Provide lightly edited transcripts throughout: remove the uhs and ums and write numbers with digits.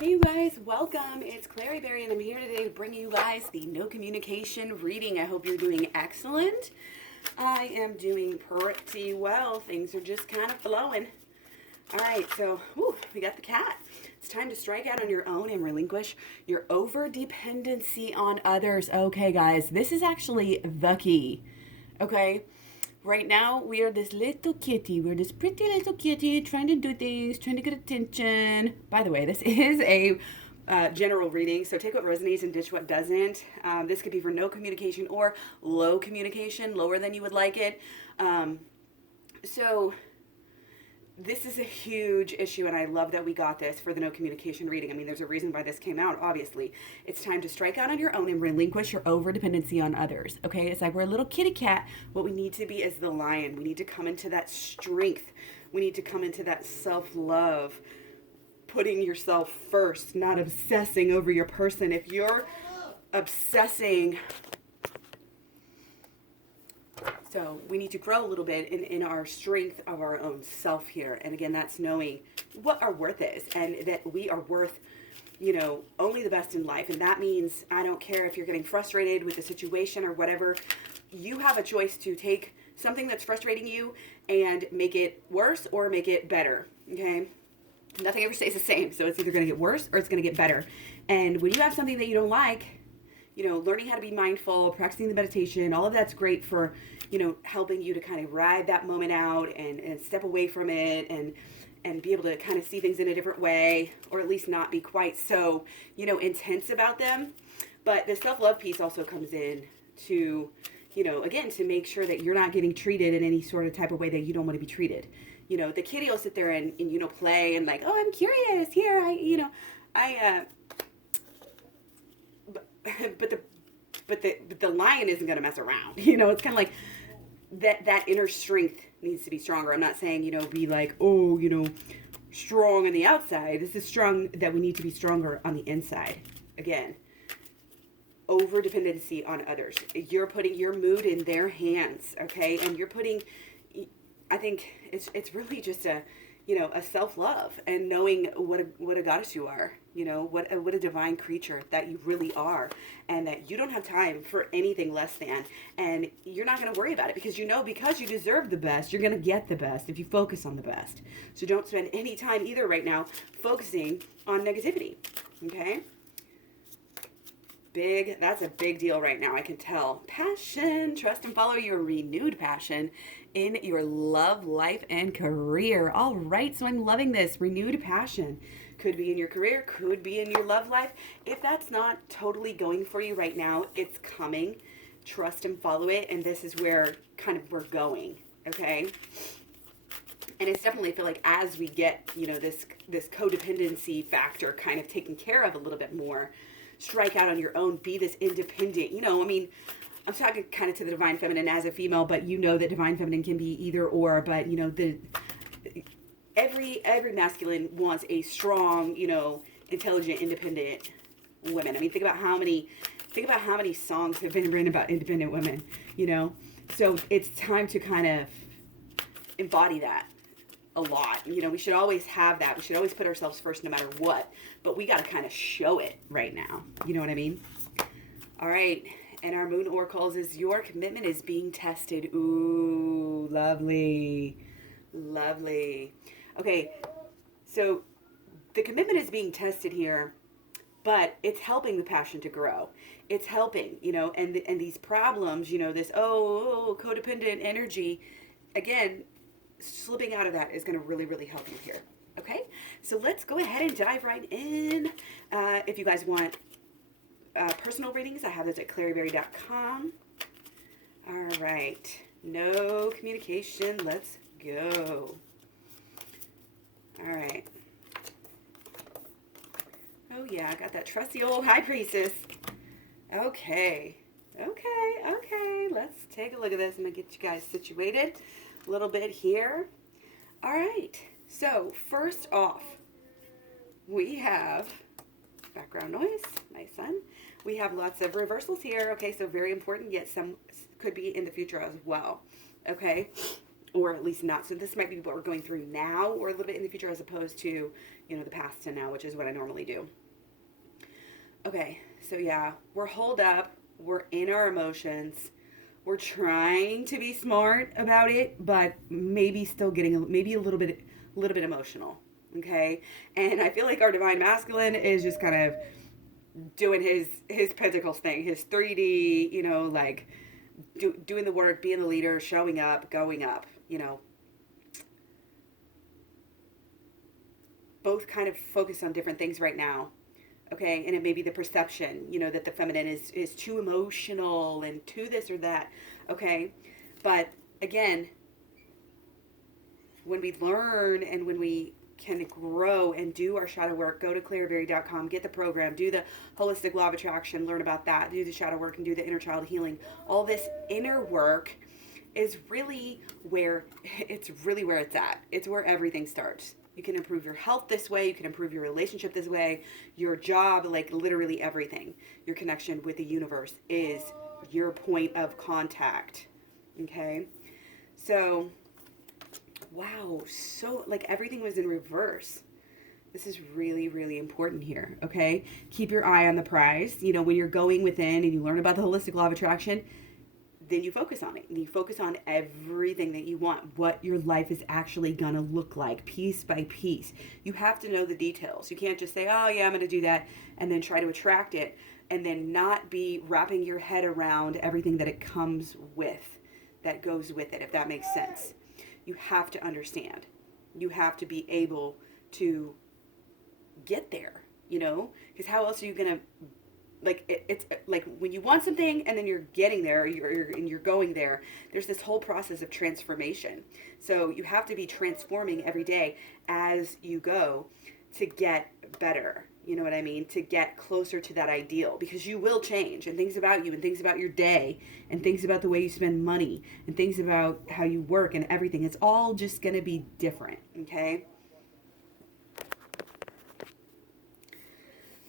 Hey you guys, welcome. It's Clary Berry and I'm here today to bring you guys the no communication reading. I hope you're doing excellent. I am doing pretty well. Things are just kind of flowing. All right, so we got the cat. It's time to strike out on your own and relinquish your over dependency on others. Okay, guys, this is actually the key. Okay, right now we are this little kitty. We're this pretty little kitty trying to do things, trying to get attention. By the way, this is a general reading, so take what resonates and ditch what doesn't. This could be for no communication or low communication, lower than you would like it. So this is a huge issue, and I love that we got this for the no communication reading. I mean, there's a reason why this came out, obviously. It's time to strike out on your own and relinquish your over dependency on others. Okay, it's like we're a little kitty cat. What we need to be is the lion. We need to come into that strength. We need to come into that self-love, putting yourself first, not obsessing over your person. If you're obsessing, so we need to grow a little bit in our strength of our own self here. And again, that's knowing what our worth is and that we are worth, only the best in life. And that means I don't care if you're getting frustrated with the situation or whatever. You have a choice to take something that's frustrating you and make it worse or make it better. Okay? Nothing ever stays the same. So it's either going to get worse or it's going to get better. And when you have something that you don't like, learning how to be mindful, practicing the meditation, all of that's great for, helping you to kind of ride that moment out and step away from it and be able to kind of see things in a different way, or at least not be quite so, intense about them. But the self-love piece also comes in to, again, to make sure that you're not getting treated in any sort of type of way that you don't want to be treated. The kitty will sit there and play and like, oh, I'm curious here. But the lion isn't going to mess around. It's kind of like that inner strength needs to be stronger. I'm not saying, be like, oh, strong on the outside. This is strong that we need to be stronger on the inside. Again, over dependency on others. You're putting your mood in their hands, okay? And you're putting, I think it's really just a self-love and knowing what a goddess you are, what a divine creature that you really are, and that you don't have time for anything less than, and you're not going to worry about it because because you deserve the best, you're going to get the best if you focus on the best. So don't spend any time either right now focusing on negativity, okay? That's a big deal right now, I can tell. Passion, trust and follow your renewed passion in your love, life, and career. All right, so I'm loving this. Renewed passion. Could be in your career, could be in your love life. If that's not totally going for you right now, it's coming. Trust and follow it, and this is where kind of we're going, okay? And it's definitely, I feel like as we get, this codependency factor kind of taken care of a little bit more, strike out on your own, be this independent, I'm talking kind of to the divine feminine as a female, but that divine feminine can be either or, but every masculine wants a strong, intelligent, independent women. I mean, think about how many songs have been written about independent women, so it's time to kind of embody that a lot. We should always have that. We should always put ourselves first no matter what, but we got to kind of show it right now. You know what I mean? All right. And our moon oracles is your commitment is being tested. Ooh, lovely. Lovely. Okay. So the commitment is being tested here, but it's helping the passion to grow. It's helping, and these problems, this, codependent energy, again, slipping out of that is going to really, really help you here. Okay, so let's go ahead and dive right in. If you guys want personal readings, I have those at claryberry.com. All right, no communication. Let's go. All right. Oh yeah, I got that trusty old high priestess. Okay. Let's take a look at this. I'm gonna get you guys situated a little bit here. All right, so first off, we have background noise, my son. We have lots of reversals here. Okay, so very important, yet some could be in the future as well. Okay, or at least not. So this might be what we're going through now or a little bit in the future as opposed to, the past and now, which is what I normally do. Okay, so yeah, we're holed up. We're in our emotions. We're trying to be smart about it, but maybe still getting maybe a little bit emotional. Okay, and I feel like our divine masculine is just kind of doing his pentacles thing, his 3D, like doing the work, being the leader, showing up, going up. Both kind of focus on different things right now. Okay, and it may be the perception, that the feminine is too emotional and too this or that. Okay, but again, when we learn and when we can grow and do our shadow work, go to claireberry.com, get the program, do the holistic law of attraction, learn about that, do the shadow work and do the inner child healing. All this inner work is really where it's at. It's where everything starts. You can improve your health this way. You can improve your relationship this way. Your job, like literally everything. Your connection with the universe is your point of contact. Okay? So, wow. So, like everything was in reverse. This is really, really important here. Okay? Keep your eye on the prize. When you're going within and you learn about the holistic law of attraction, then you focus on it. And you focus on everything that you want, what your life is actually going to look like, piece by piece. You have to know the details. You can't just say, oh, yeah, I'm going to do that, and then try to attract it, and then not be wrapping your head around everything that it comes with, that goes with it, if that makes sense. You have to understand. You have to be able to get there, because how else are you going to it's like when you want something and then you're getting there, you're going there, there's this whole process of transformation. So you have to be transforming every day as you go to get better. You know what I mean? To get closer to that ideal, because you will change, and things about you and things about your day and things about the way you spend money and things about how you work and everything. It's all just going to be different. Okay.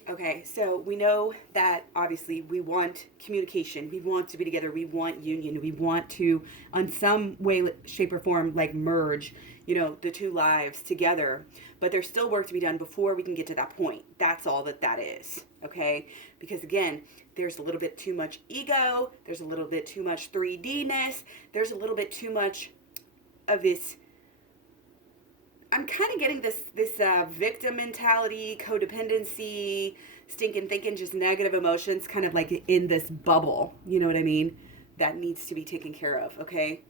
Okay, so we know that obviously we want communication, we want to be together, we want union, we want to, on some way, shape, or form, like merge, the two lives together. But there's still work to be done before we can get to that point. That's all that is, okay? Because again, there's a little bit too much ego, there's a little bit too much 3D-ness, there's a little bit too much of this. I'm kind of getting this victim mentality, codependency, stinking thinking, just negative emotions kind of like in this bubble, you know what I mean? That needs to be taken care of, okay?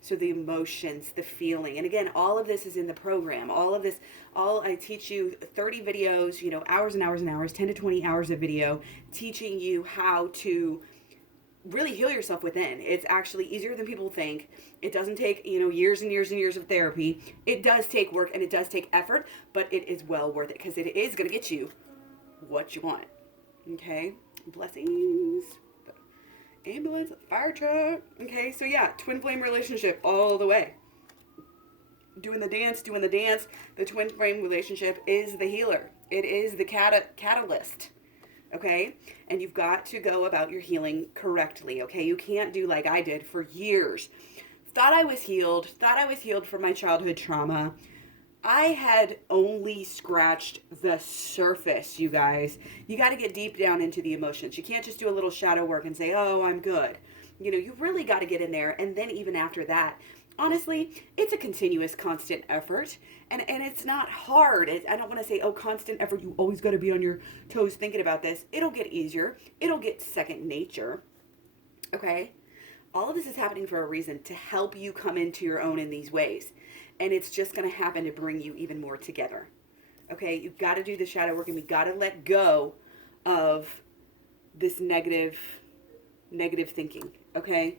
So the emotions, the feeling, and again, all of this is in the program. I teach you 30 videos, hours and hours and hours, 10 to 20 hours of video, teaching you how to really heal yourself within. It's actually easier than people think. It doesn't take, years and years and years of therapy. It does take work and it does take effort, but it is well worth it because it is going to get you what you want. Okay? Blessings. Ambulance, fire truck. Okay, so yeah, twin flame relationship all the way. Doing the dance. The twin flame relationship is the healer. It is the catalyst. Okay? And you've got to go about your healing correctly, okay? You can't do like I did for years. Thought I was healed from my childhood trauma. I had only scratched the surface, you guys. You got to get deep down into the emotions. You can't just do a little shadow work and say, oh, I'm good. You really got to get in there. And then even after that, honestly, it's a continuous, constant effort. And it's not hard. I don't want to say, oh, constant effort. You always got to be on your toes thinking about this. It'll get easier. It'll get second nature. Okay? All of this is happening for a reason, to help you come into your own in these ways. And it's just going to happen to bring you even more together. Okay? You've got to do the shadow work, and we got to let go of this negative thinking. Okay?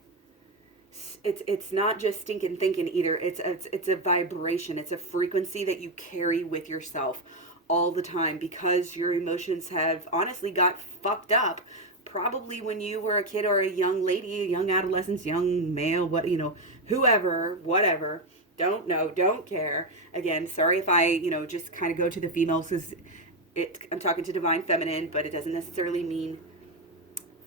It's not just stinking thinking either. It's a vibration. It's a frequency that you carry with yourself all the time, because your emotions have honestly got fucked up probably when you were a kid or a young lady, a young adolescent, young male, whoever, whatever. Don't know, don't care. Again, sorry if I, just kind of go to the females, because I'm talking to divine feminine, but it doesn't necessarily mean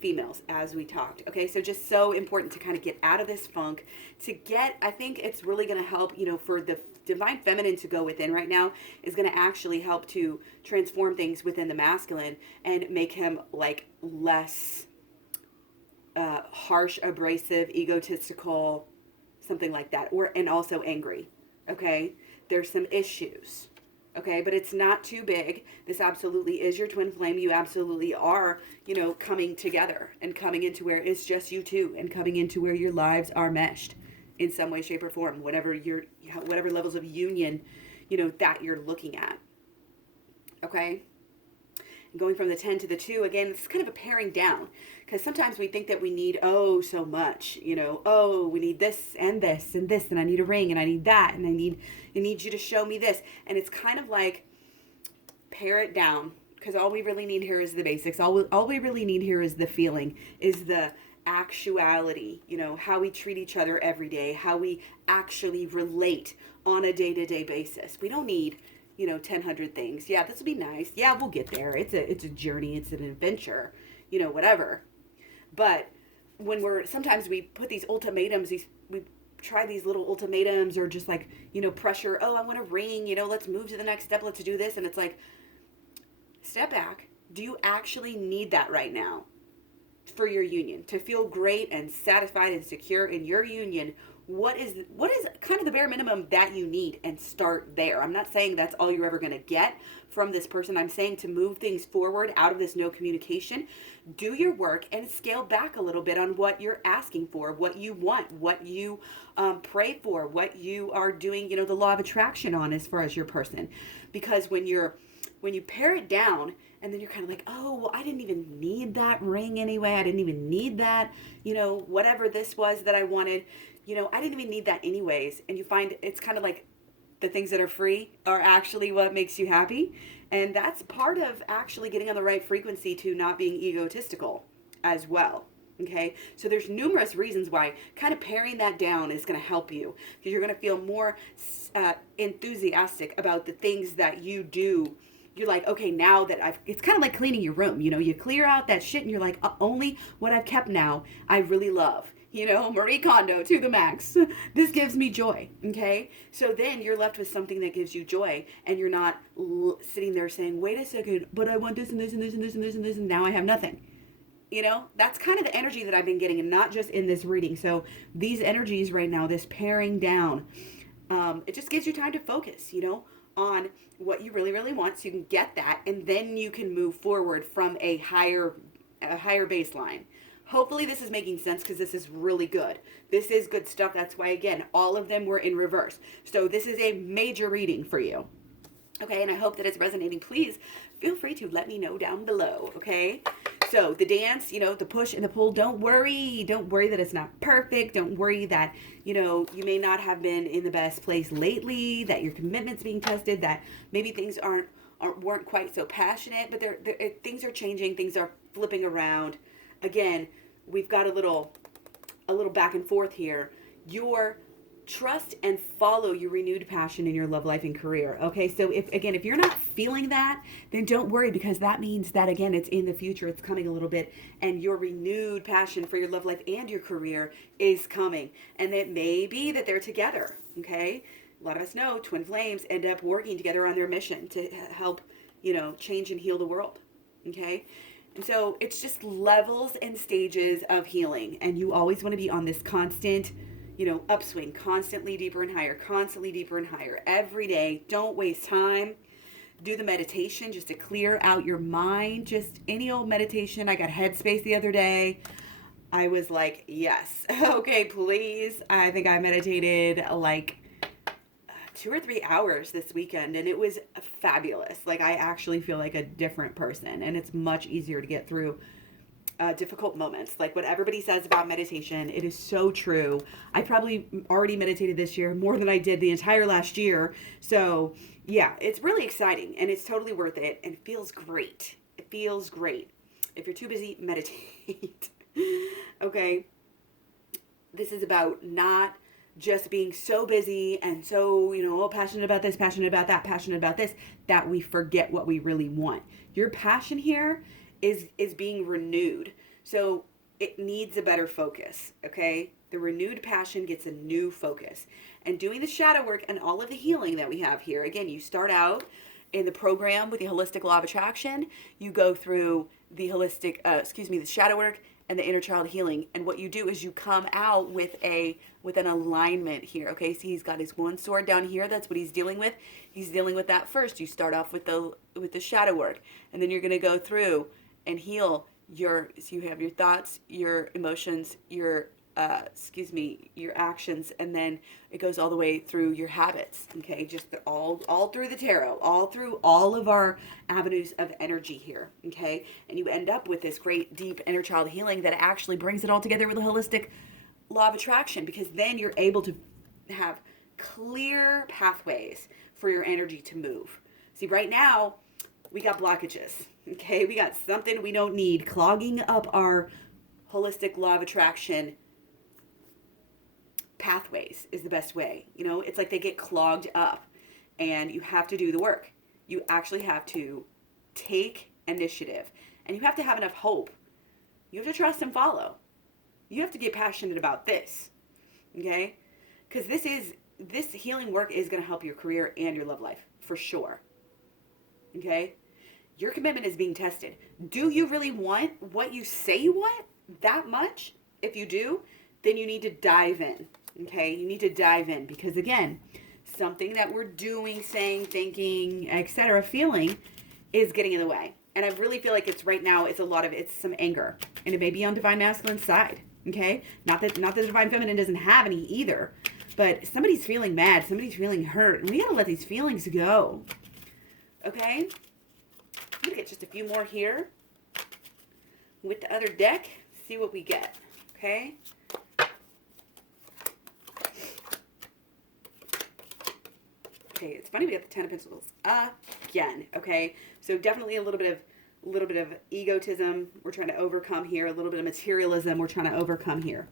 females, as we talked. Okay, so just so important to kind of get out of this funk, to get, I think it's really going to help, for the divine feminine to go within right now, is going to actually help to transform things within the masculine and make him like less harsh, abrasive, egotistical, something like that, and also angry. Okay, there's some issues. Okay, but it's not too big. This absolutely is your twin flame. You absolutely are, coming together and coming into where it's just you two, and coming into where your lives are meshed in some way, shape, or form, whatever levels of union, that you're looking at. Okay? And going from the 10 to the 2, again, it's kind of a paring down, because sometimes we think that we need, so much, we need this and this and this, and I need a ring, and I need that, and I need you to show me this. And it's kind of like, pare it down, because all we really need here is the basics. All we really need here is the feeling, is the actuality, how we treat each other every day, how we actually relate on a day-to-day basis. We don't need 1,000 things. Yeah, this will be nice. Yeah, we'll get there. It's a journey. It's an adventure, whatever. But when sometimes we put these ultimatums, we try these little ultimatums, or just like, pressure. Oh, I want a ring, let's move to the next step. Let's do this. And it's like, step back. Do you actually need that right now for your union to feel great and satisfied and secure in your union? What is kind of the bare minimum that you need, and start there. I'm not saying that's all you're ever going to get from this person. I'm saying to move things forward out of this no communication, do your work and scale back a little bit on what you're asking for, what you want, what you pray for, what you are doing, the law of attraction on as far as your person. Because when you pare it down, and then you're kind of like, oh, well, I didn't even need that ring anyway. I didn't even need that, whatever this was that I wanted. I didn't even need that anyways. And you find it's kind of like the things that are free are actually what makes you happy. And that's part of actually getting on the right frequency to not being egotistical as well. Okay, so there's numerous reasons why kind of paring that down is going to help you, because you're going to feel more enthusiastic about the things that you do. You're like, okay, now that it's kind of like cleaning your room. You clear out that shit, and you're like, only what I've kept now I really love. Marie Kondo to the max. This gives me joy. Okay, so then you're left with something that gives you joy, and you're not sitting there saying, wait a second, but I want this and this and this and this and this and this, and now I have nothing. That's kind of the energy that I've been getting, and not just in this reading. So these energies right now, this paring down, it just gives you time to focus, on what you really, really want, so you can get that, and then you can move forward from a higher baseline. Hopefully this is making sense, because this is really good. This is good stuff. That's why, again, all of them were in reverse. So this is a major reading for you. Okay, and I hope that it's resonating. Please feel free to let me know down below, okay? So the dance, the push and the pull, don't worry. Don't worry that it's not perfect. Don't worry that, you may not have been in the best place lately, that your commitment's being tested, that maybe things weren't quite so passionate, but things are changing. Things are flipping around. Again, we've got a little back and forth here. Your trust and follow your renewed passion in your love life and career. Okay, so if you're not feeling that, then don't worry, because that means that, again, it's in the future, it's coming a little bit, and your renewed passion for your love life and your career is coming. And it may be that they're together. Okay, a lot of us know twin flames end up working together on their mission to help, change and heal the world. Okay. And so it's just levels and stages of healing. And you always want to be on this constant, upswing, constantly deeper and higher every day. Don't waste time. Do the meditation just to clear out your mind. Just any old meditation. I got Headspace the other day. I was like, yes. Okay, please. I think I meditated like 2 or 3 hours this weekend, and it was fabulous. Like, I actually feel like a different person, and it's much easier to get through difficult moments. Like what everybody says about meditation, it is so true. I probably already meditated this year more than I did the entire last year. So yeah, it's really exciting, and it's totally worth it, and it feels great. It feels great. If you're too busy, meditate. Okay. This is about not just being so busy and so, passionate about this, passionate about that, passionate about this, that we forget what we really want. Your passion here is being renewed. So it needs a better focus, okay? The renewed passion gets a new focus. And doing the shadow work and all of the healing that we have here, again, you start out in the program with the holistic law of attraction. You go through the the shadow work and the inner child healing. And what you do is you come out with an alignment here. Okay, so he's got his one sword down here. That's what he's dealing with. He's dealing with that first. You start off with the shadow work, and then you're going to go through and heal so you have your thoughts, your emotions, your actions, and then it goes all the way through your habits. Okay, just all through the tarot, all through all of our avenues of energy here. Okay, and you end up with this great deep inner child healing that actually brings it all together with a holistic law of attraction, because then you're able to have clear pathways for your energy to move. See, right now we got blockages. Okay, we got something we don't need clogging up our holistic law of attraction pathways is the best way. It's like they get clogged up, and you have to do the work. You actually have to take initiative, and you have to have enough hope. You have to trust and follow. You have to get passionate about this, okay? Because this healing work is going to help your career and your love life for sure, okay? Your commitment is being tested. Do you really want what you say you want that much? If you do, then you need to dive in. Okay, you need to dive in, because again, something that we're doing, saying, thinking, etc., feeling is getting in the way. And I really feel like it's some anger, and it may be on divine masculine side. Okay, not that the divine feminine doesn't have any either, but somebody's feeling mad, somebody's feeling hurt, and we gotta let these feelings go. Okay, I'm gonna get just a few more here with the other deck. See what we get. Okay. Okay, it's funny we got the Ten of Pentacles again. Okay, so definitely a little bit of egotism we're trying to overcome here. A little bit of materialism we're trying to overcome here.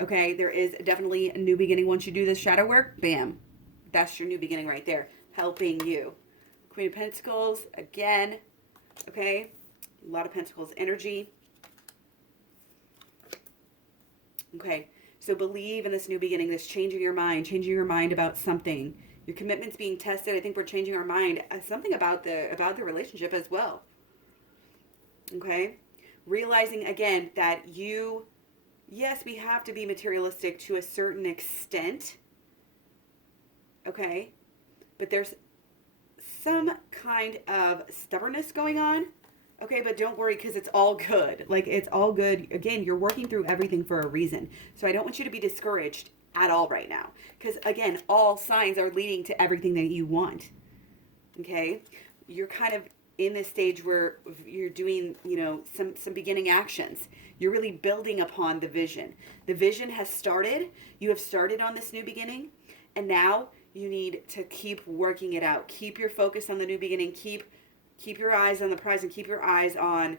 Okay, there is definitely a new beginning once you do this shadow work. Bam, that's your new beginning right there, helping you. Queen of Pentacles again. Okay, a lot of Pentacles energy. Okay, so believe in this new beginning, this changing your mind about something. Your commitment's being tested. I think we're changing our mind. Something about the relationship as well. Okay? Realizing again that yes, we have to be materialistic to a certain extent. Okay? But there's some kind of stubbornness going on. Okay, but don't worry, because it's all good. Like, it's all good. Again, you're working through everything for a reason. So I don't want you to be discouraged at all right now, because again, all signs are leading to everything that you want. Okay, you're kind of in this stage where you're doing some beginning actions. You're really building upon the vision. The vision has started. You have started on this new beginning, and now you need to keep working it out. Keep your focus on the new beginning. Keep your eyes on the prize, and keep your eyes on,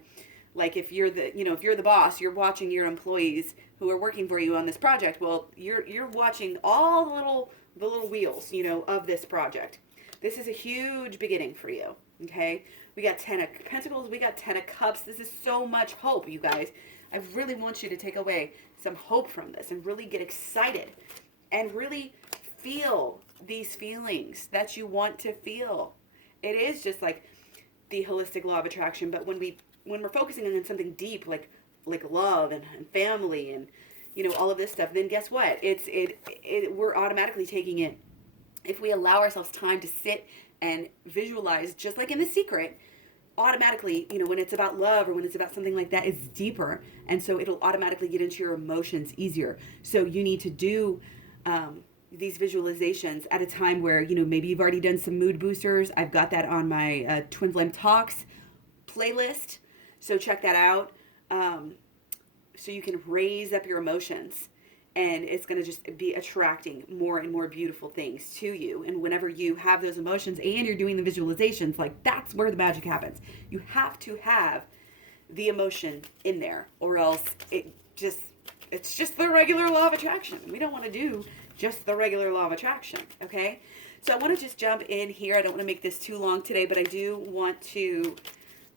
like, if you're the boss, you're watching your employees who are working for you on this project. Well, you're watching all the little wheels, of this project. This is a huge beginning for you. Okay, we got 10 of Pentacles, we got 10 of Cups. This is so much hope, you guys. I really want you to take away some hope from this and really get excited and really feel these feelings that you want to feel. It is just like the holistic law of attraction, but when we're focusing on something deep, like love and family and all of this stuff, then guess what? We're automatically taking it. If we allow ourselves time to sit and visualize, just like in The Secret, automatically, when it's about love or when it's about something like that, it's deeper, and so it'll automatically get into your emotions easier. So you need to do these visualizations at a time where maybe you've already done some mood boosters. I've got that on my Twin Flame Talks playlist, so check that out. So you can raise up your emotions, and it's going to just be attracting more and more beautiful things to you. And whenever you have those emotions and you're doing the visualizations, like, that's where the magic happens. You have to have the emotion in there, or else it's just the regular law of attraction. We don't want to do just the regular law of attraction. Okay, so I want to just jump in here. I don't want to make this too long today, but I do want to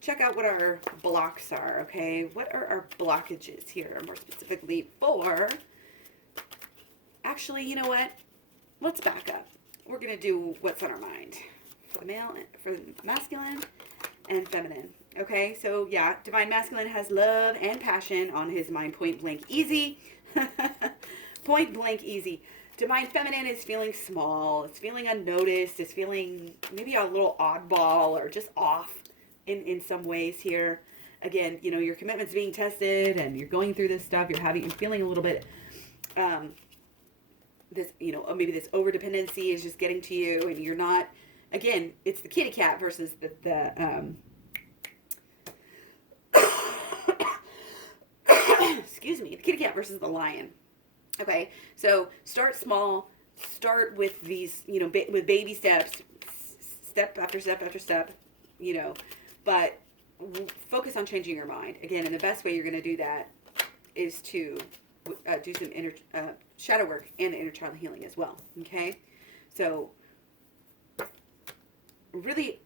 check out what our blocks are, okay? What are our blockages here, more specifically for... Actually, you know what? Let's back up. We're going to do what's on our mind for the male, for the masculine and feminine. Okay, so yeah, divine masculine has love and passion on his mind, point blank easy. Point blank easy. Divine feminine is feeling small. It's feeling unnoticed. It's feeling maybe a little oddball or just off in some ways here. Again, you know, your commitment's being tested and you're going through this stuff. You're feeling a little bit, this, you know, maybe this over dependency is just getting to you and you're not, again, it's the kitty cat versus the excuse me, the kitty cat versus the lion. Okay, so start small, start with these, you know, with baby steps, step after step after step, you know, but focus on changing your mind. Again, and the best way you're going to do that is to do some inner shadow work and inner child healing as well. Okay, so really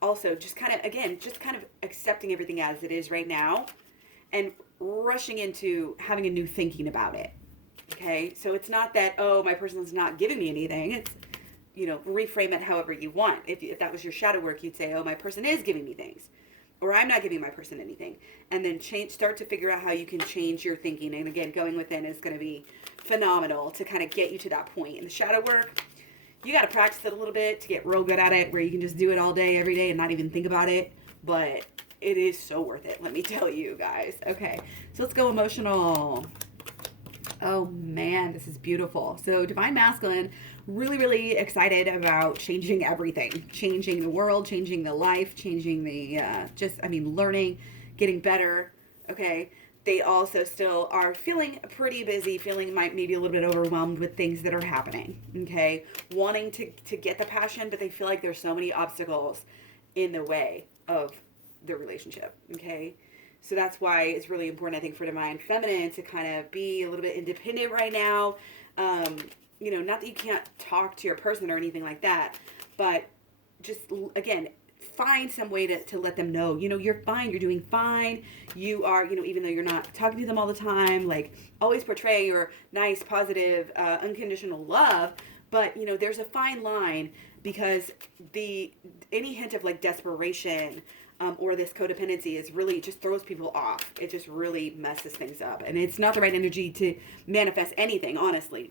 also just kind of accepting everything as it is right now and rushing into having a new thinking about it. Okay, so it's not that, oh, my person's not giving me anything. It's, you know, reframe it however you want. If that was your shadow work, you'd say, oh, my person is giving me things, or I'm not giving my person anything. And then start to figure out how you can change your thinking. And again, going within is going to be phenomenal to kind of get you to that point. In the shadow work, you got to practice it a little bit to get real good at it, where you can just do it all day, every day, and not even think about it. But it is so worth it, let me tell you guys. Okay, so let's go emotional. Oh man, this is beautiful. So divine masculine, really, really excited about changing everything, changing the world, changing the life, changing the, learning, getting better. Okay. They also still are feeling pretty busy, feeling maybe a little bit overwhelmed with things that are happening. Okay. Wanting to get the passion, but they feel like there's so many obstacles in the way of the relationship. Okay. So that's why it's really important, I think, for divine feminine to kind of be a little bit independent right now. You know, not that you can't talk to your person or anything like that, but just, again, find some way to let them know, you know, you're fine, you're doing fine. You are, you know, even though you're not talking to them all the time, like always portray your nice, positive, unconditional love. But, you know, there's a fine line because any hint of like desperation, or this codependency is really just throws people off. It just really messes things up. And it's not the right energy to manifest anything, honestly.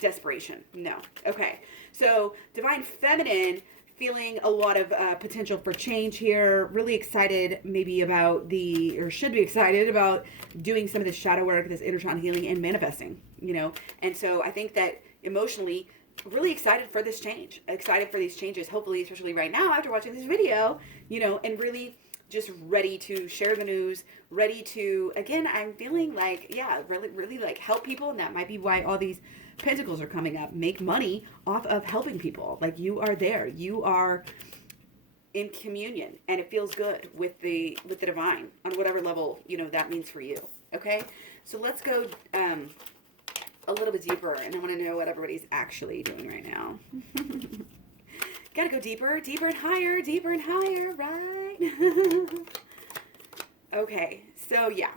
Desperation, no. Okay, so divine feminine, feeling a lot of potential for change here. Really excited maybe about should be excited about doing some of this shadow work, this inner child healing and manifesting, you know. And so I think that emotionally, really excited for this change, excited for these changes, hopefully, especially right now after watching this video, you know, and really just ready to share the news, ready to, again, I'm feeling like, yeah, really, really like help people. And that might be why all these pentacles are coming up, make money off of helping people. Like you are there, you are in communion and it feels good with the divine on whatever level, you know, that means for you. Okay. So let's go, a little bit deeper, and I want to know what everybody's actually doing right now. Gotta go deeper and higher, right? Okay, so yeah.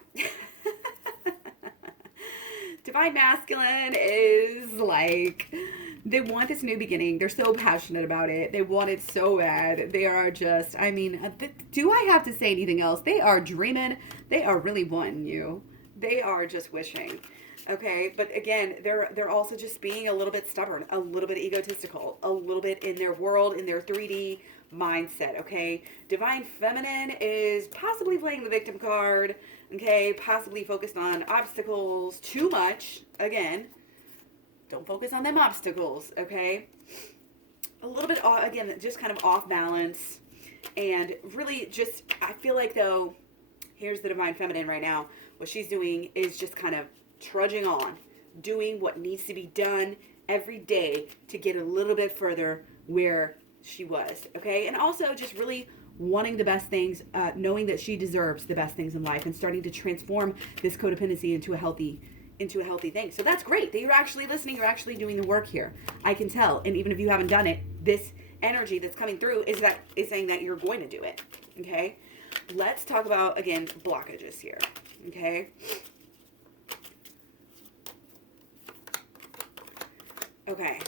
Divine masculine is like, they want this new beginning. They're so passionate about it. They want it so bad. They are just, I mean, do I have to say anything else? They are dreaming. They are really wanting you. They are just wishing. Okay, but again, they're also just being a little bit stubborn, a little bit egotistical, a little bit in their world, in their 3D mindset, okay? Divine feminine is possibly playing the victim card, okay? Possibly focused on obstacles too much. Again, don't focus on them obstacles, okay? A little bit, again, just kind of off balance. And really just, I feel like though, here's the divine feminine right now. What she's doing is just kind of trudging on, doing what needs to be done every day to get a little bit further where she was, okay? And also just really wanting the best things, knowing that she deserves the best things in life and starting to transform this codependency into a healthy thing. So that's great that you're actually listening, you're actually doing the work here. I can tell. And even if you haven't done it, this energy that's coming through is saying that you're going to do it, okay? let's talk about, again, blockages here. Okay. Okay.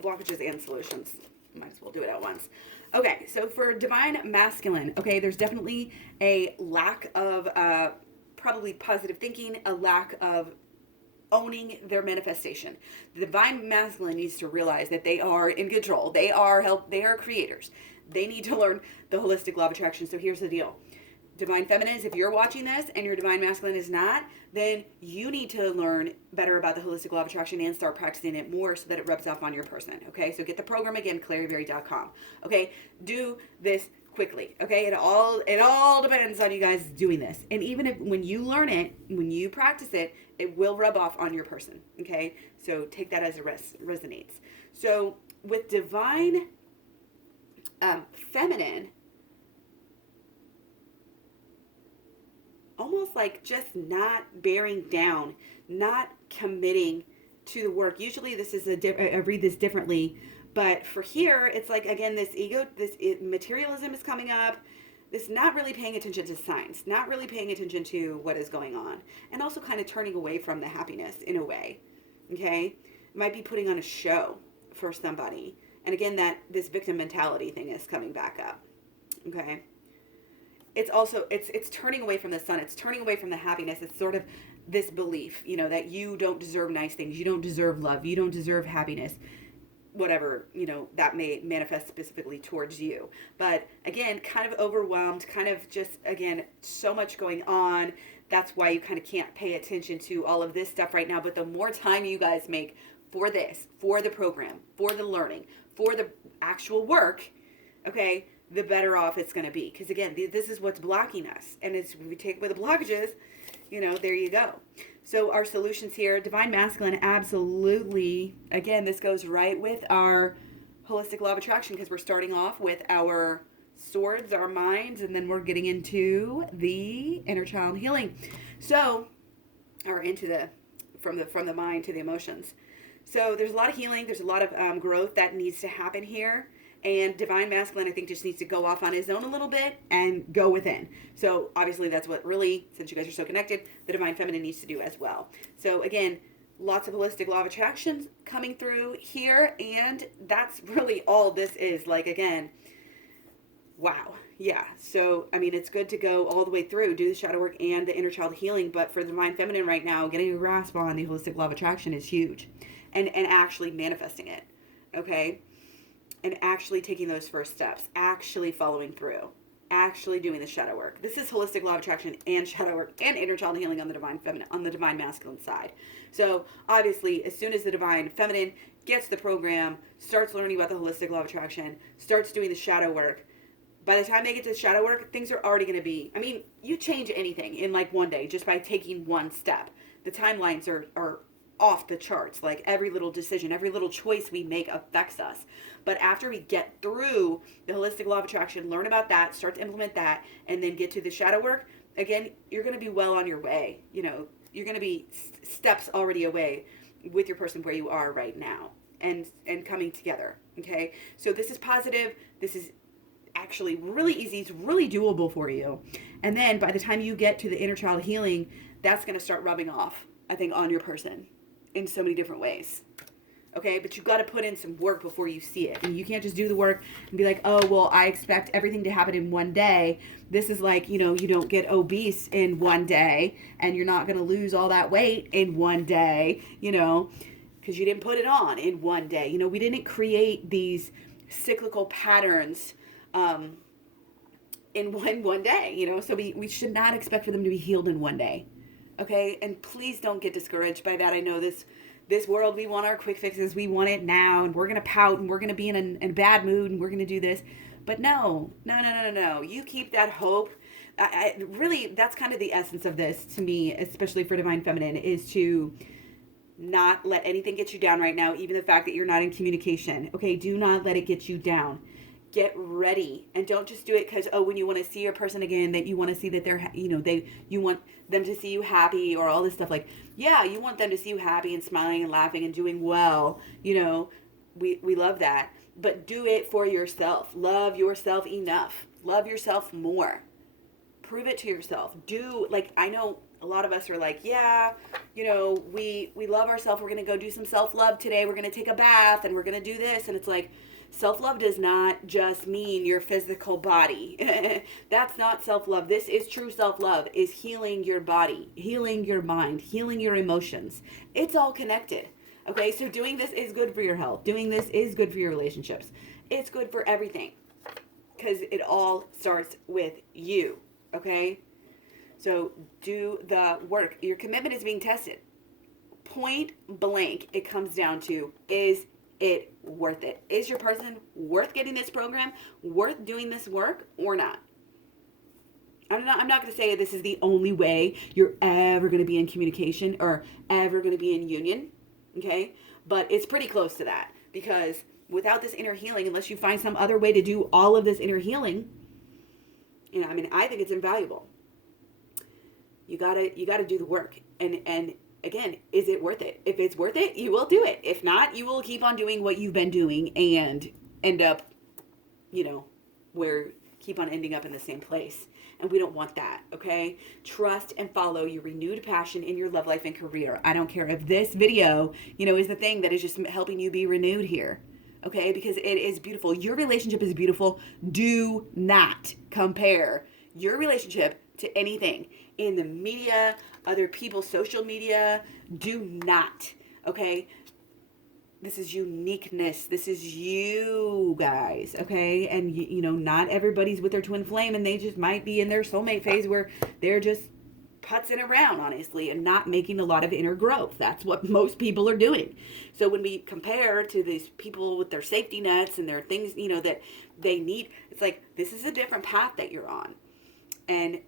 Blockages and solutions. Might as well do it at once. Okay, so for divine masculine, okay, there's definitely a lack of probably positive thinking, a lack of owning their manifestation. The divine masculine needs to realize that they are in control. They are creators. They need to learn the holistic law of attraction. So here's the deal. Divine feminines, if you're watching this and your divine masculine is not, then you need to learn better about the holistic law of attraction and start practicing it more so that it rubs off on your person. Okay, so get the program again, claryberry.com. Okay, do this quickly. Okay, it all depends on you guys doing this. And even if when you learn it, when you practice it, it will rub off on your person. Okay, so take that as it resonates. So with divine feminine, almost like just not bearing down, not committing to the work. Usually this is I read this differently, but for here, it's like, again, this ego, materialism is coming up. This not really paying attention to signs, not really paying attention to what is going on, and also kind of turning away from the happiness in a way. Okay, might be putting on a show for somebody, and again, that this victim mentality thing is coming back up. Okay. It's also, it's turning away from the sun. It's turning away from the happiness. It's sort of this belief, that you don't deserve nice things. You don't deserve love. You don't deserve happiness, whatever, that may manifest specifically towards you. But again, kind of overwhelmed, kind of just, again, so much going on. That's why you kind of can't pay attention to all of this stuff right now. But the more time you guys make for this, for the program, for the learning, for the actual work, okay, the better off it's going to be. Because again, this is what's blocking us. And if we take away the blockages, there you go. So our solutions here, divine masculine, absolutely. Again, this goes right with our holistic law of attraction, because we're starting off with our swords, our minds, and then we're getting into the inner child healing. So, or into from the mind to the emotions. So there's a lot of healing. There's a lot of growth that needs to happen here. And divine masculine, I think, just needs to go off on his own a little bit and go within. So obviously that's what really, since you guys are so connected, the divine feminine needs to do as well. So again, lots of holistic law of attraction coming through here. And that's really all this is. Like, again, wow. Yeah. So, I mean, it's good to go all the way through, do the shadow work and the inner child healing. But for the divine feminine right now, getting a grasp on the holistic law of attraction is huge. And actually manifesting it. Okay. And actually taking those first steps, actually following through, actually doing the shadow work. This is holistic law of attraction and shadow work and inner child healing on the divine feminine, on the divine masculine side. So obviously, as soon as the divine feminine gets the program, starts learning about the holistic law of attraction, starts doing the shadow work, by the time they get to the shadow work, things are already going to be, I mean, you change anything in like one day just by taking one step. The timelines are off the charts. Like every little decision, every little choice we make affects us. But after we get through the holistic law of attraction, learn about that, start to implement that, and then get to the shadow work, again, you're going to be well on your way. You're going to be steps already away with your person where you are right now and coming together. Okay. So this is positive. This is actually really easy. It's really doable for you. And then by the time you get to the inner child healing, that's going to start rubbing off, I think, on your person in so many different ways. Okay, but you've got to put in some work before you see it. And you can't just do the work and be like, oh, well, I expect everything to happen in one day. This is like, you don't get obese in one day, and you're not going to lose all that weight in one day, because you didn't put it on in one day. We didn't create these cyclical patterns in one day, so we should not expect for them to be healed in one day. Okay, and please don't get discouraged by that. I know this world, we want our quick fixes. We want it now, and we're going to pout, and we're going to be in a bad mood, and we're going to do this. But no. You keep that hope. Really, that's kind of the essence of this to me, especially for divine feminine, is to not let anything get you down right now, even the fact that you're not in communication. Okay, do not let it get you down. Get ready, and don't just do it because, when you want to see your person again, that you want to see that they're, you want them to see you happy or all this stuff. Like, yeah, you want them to see you happy and smiling and laughing and doing well. We love that, but do it for yourself. Love yourself enough Love yourself more. Prove it to yourself. Like, I know a lot of us are like, yeah, we love ourselves. We're going to go do some self-love today. We're going to take a bath and we're going to do this. And it's like, self-love does not just mean your physical body. That's not self-love. This is true self-love, is healing your body, healing your mind, healing your emotions. It's all connected. Okay, so doing this is good for your health. Doing this is good for your relationships. It's good for everything because it all starts with you. Okay, so do the work. Your commitment is being tested. Point blank, it comes down to, is it worth it? Is your person worth getting this program, worth doing this work or not? I'm not going to say this is the only way you're ever going to be in communication or ever going to be in union, okay? But it's pretty close to that, because without this inner healing, unless you find some other way to do all of this inner healing, I think it's invaluable. You gotta do the work. And again, is it worth it? If it's worth it, you will do it. If not, you will keep on doing what you've been doing and end up, keep on ending up in the same place. And we don't want that, okay? Trust and follow your renewed passion in your love life and career. I don't care if this video, is the thing that is just helping you be renewed here. Okay, because it is beautiful. Your relationship is beautiful. Do not compare your relationship to anything in the media, other people's social media. Do not, okay? This is uniqueness. This is you guys, okay? And, not everybody's with their twin flame, and they just might be in their soulmate phase where they're just putzing around, honestly, and not making a lot of inner growth. That's what most people are doing. So when we compare to these people with their safety nets and their things, that they need, it's like, this is a different path that you're on. And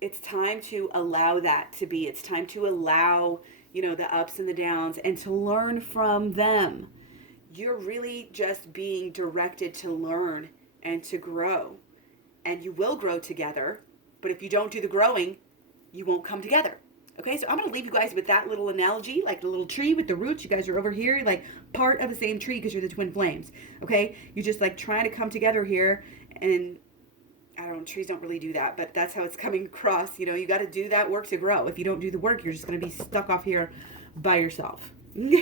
it's time to allow that to be. It's time to allow, the ups and the downs, and to learn from them. You're really just being directed to learn and to grow. And you will grow together. But if you don't do the growing, you won't come together. Okay, so I'm going to leave you guys with that little analogy, like the little tree with the roots. You guys are over here, like part of the same tree because you're the twin flames. Okay, you're just like trying to come together here, and I don't know, trees don't really do that, but that's how it's coming across. You got to do that work to grow. If you don't do the work, you're just going to be stuck off here by yourself. So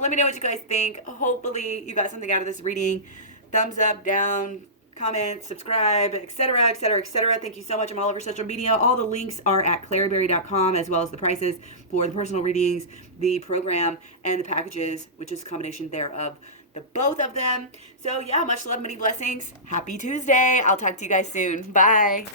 let me know what you guys think. Hopefully you got something out of this reading. Thumbs up, down, comment, subscribe, etc., etc., etc. Thank you so much. I'm all over social media. All the links are at claryberry.com, as well as the prices for the personal readings, the program, and the packages, which is a combination there of the both of them. So yeah, much love, many blessings. Happy Tuesday. I'll talk to you guys soon. Bye.